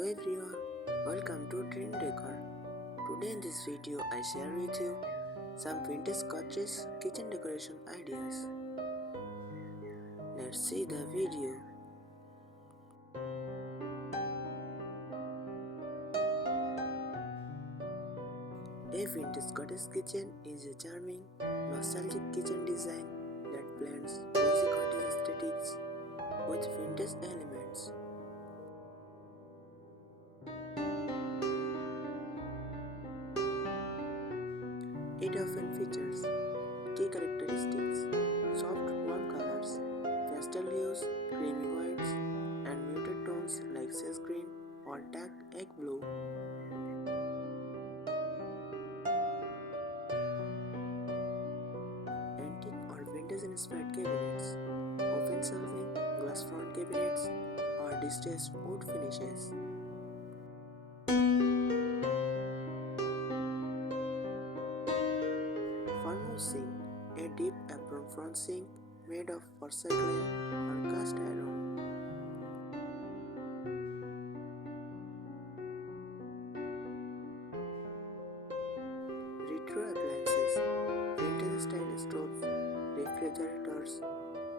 Hello everyone, welcome to Dream Decor. Today in this video I share with you some vintage cottage kitchen decoration ideas. Let's see the video. A vintage cottage kitchen is a charming, nostalgic kitchen design that blends cozy cottage aesthetics with vintage elements. It often features key characteristics: soft warm colors, pastel hues, creamy whites, and muted tones like sage green or dark egg blue. Antique or vintage-inspired cabinets, open shelving, glass front cabinets, or distressed wood finishes. Farmhouse sink, a deep apron front sink made of porcelain or cast iron. Retro appliances, vintage style stoves, refrigerators,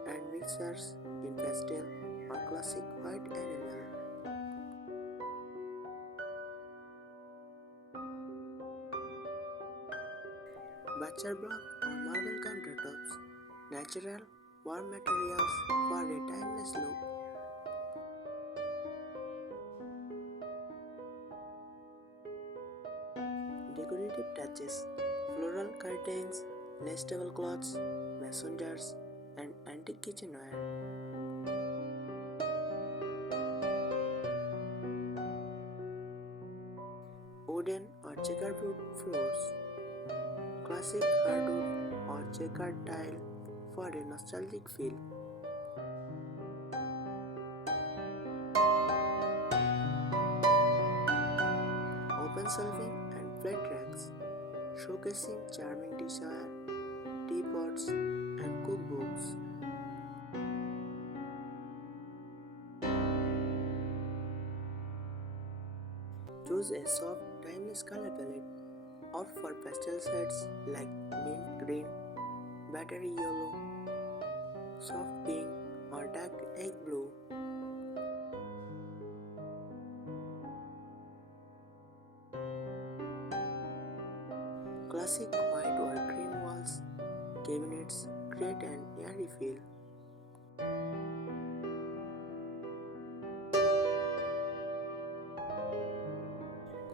and mixers in pastel or classic white enamel. Butcher block or marble countertops, natural, warm materials for a timeless look. Decorative touches, floral curtains, lace tablecloths, mason jars, and antique kitchenware. Wooden or checkerboard floors, classic hardwood or checkered tile for a nostalgic feel. Open shelving and flat racks, showcasing charming dishware, teapots, and cookbooks. Choose a soft, timeless color palette. Opt for pastel shades like mint green, battery yellow, soft pink, or dark egg blue. Classic white or cream walls, cabinets create an airy feel.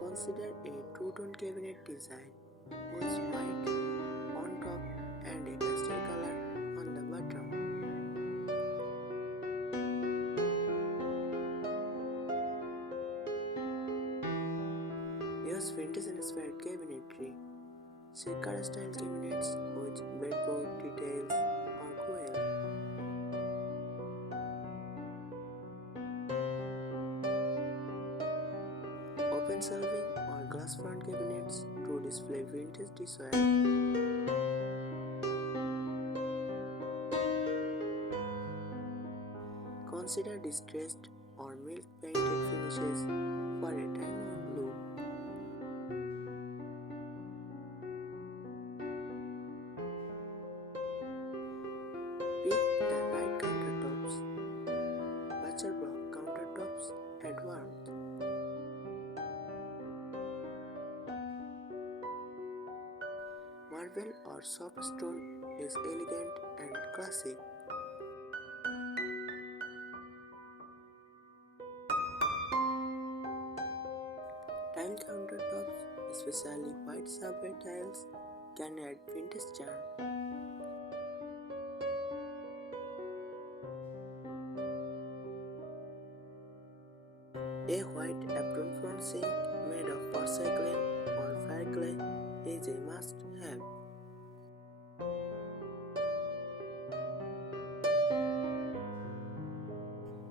Consider a two-tone cabinet design with white on top and a pastel color on the bottom. Use vintage-inspired cabinetry, Decor style cabinets with breadboard details or coil. Open shelving or glass front cabinets to display vintage dishware. Consider distressed or milk painted finishes for a time-worn look. Pick the right countertops. Butcher block countertops add warmth. Marble or soft stone is elegant and classic. Tile countertops, especially white subway tiles, can add vintage charm. A white apron front sink made of porcelain or fire clay is a must-have.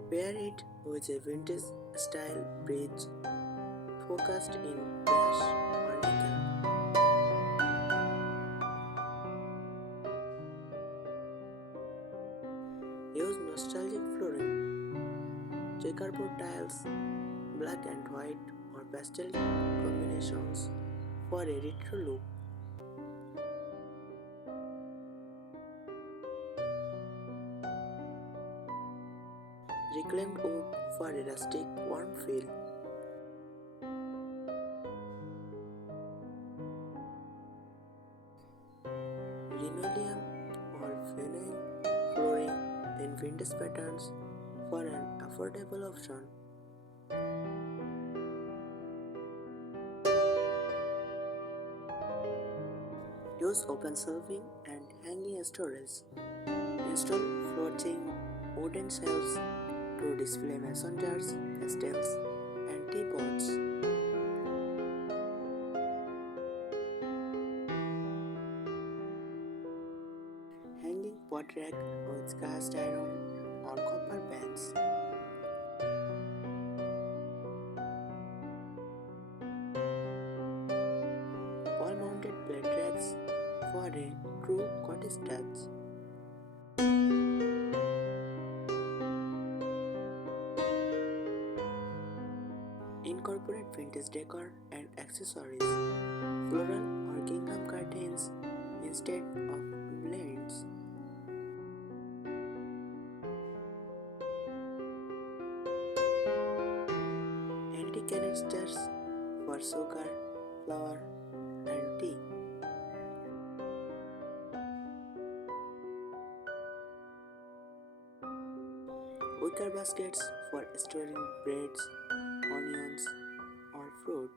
Pair it with a vintage-style bridge focused in brass or nickel. Use nostalgic flooring, checkerboard tiles, black and white or pastel combinations for a retro look. Reclaimed wood for a rustic, warm feel. Linoleum or vinyl flooring in vintage patterns for an affordable option. Use open shelving and hanging storage. Install floating wooden shelves to display mason jars, pastels, and teapots. Hanging pot rack with cast iron or copper pans. Wall mounted plate racks for a true cottage touch. Incorporate vintage decor and accessories, floral or gingham curtains instead of blades. Antique canisters for sugar, flour, and tea. Wicker baskets for storing breads, onions, or fruit.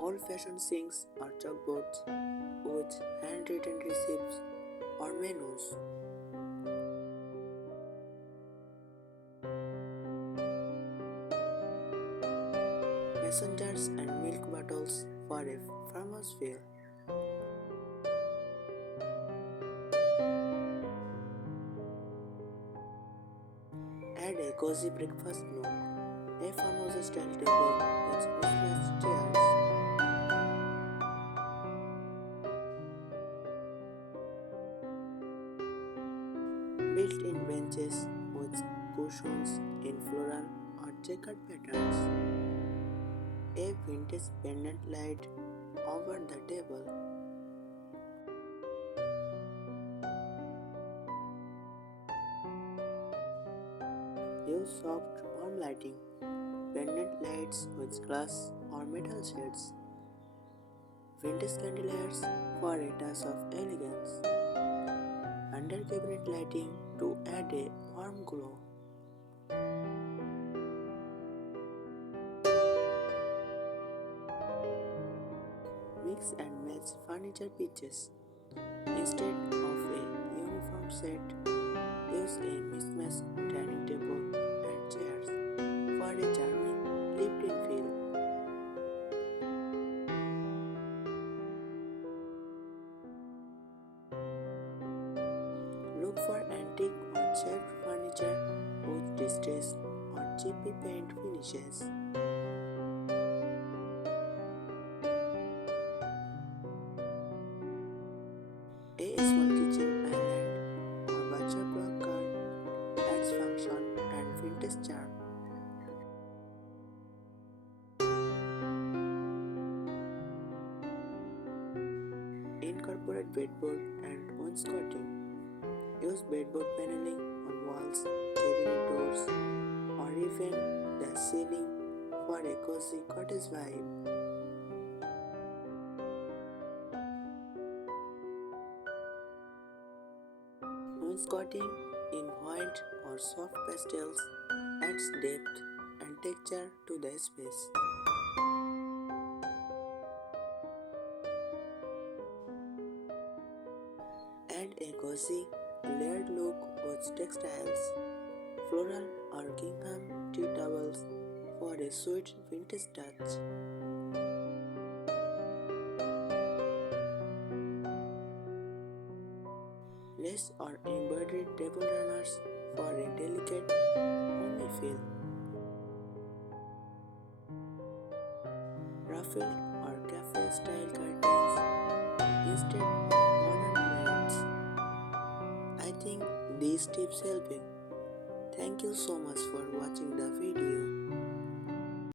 Old-fashioned sinks or chalkboards with handwritten receipts or menus. Mason jars and milk bottles for a farmer's feel. Add a cozy breakfast nook, a farmhouse style table with mismatched chairs. Built-in benches with cushions in floral or checkered patterns. A vintage pendant light over the table. Use soft, warm lighting, pendant lights with glass or metal shades. Vintage chandeliers for a touch of elegance. Under cabinet lighting to add a warm glow. Mix and match furniture pieces. Instead of a uniform set, use a mismatched dining table and chairs for a charming lived-in feel. Look for antique or shaped furniture with distressed or chippy paint finishes. A small kitchen island or butcher block card adds function and vintage charm. Incorporate bedboard and wainscoting. Use bedboard paneling on walls, cabinet doors, or even the ceiling for a cozy cottage vibe. Wainscoting in white or soft pastels adds depth and texture to the space. Add a cozy, layered look with textiles, floral or gingham tea towels for a sweet vintage touch. Lace or embroidered table runners for a delicate, homey feel. Ruffled or cafe-style curtains instead of modern blades. I think these tips help you. Thank you so much for watching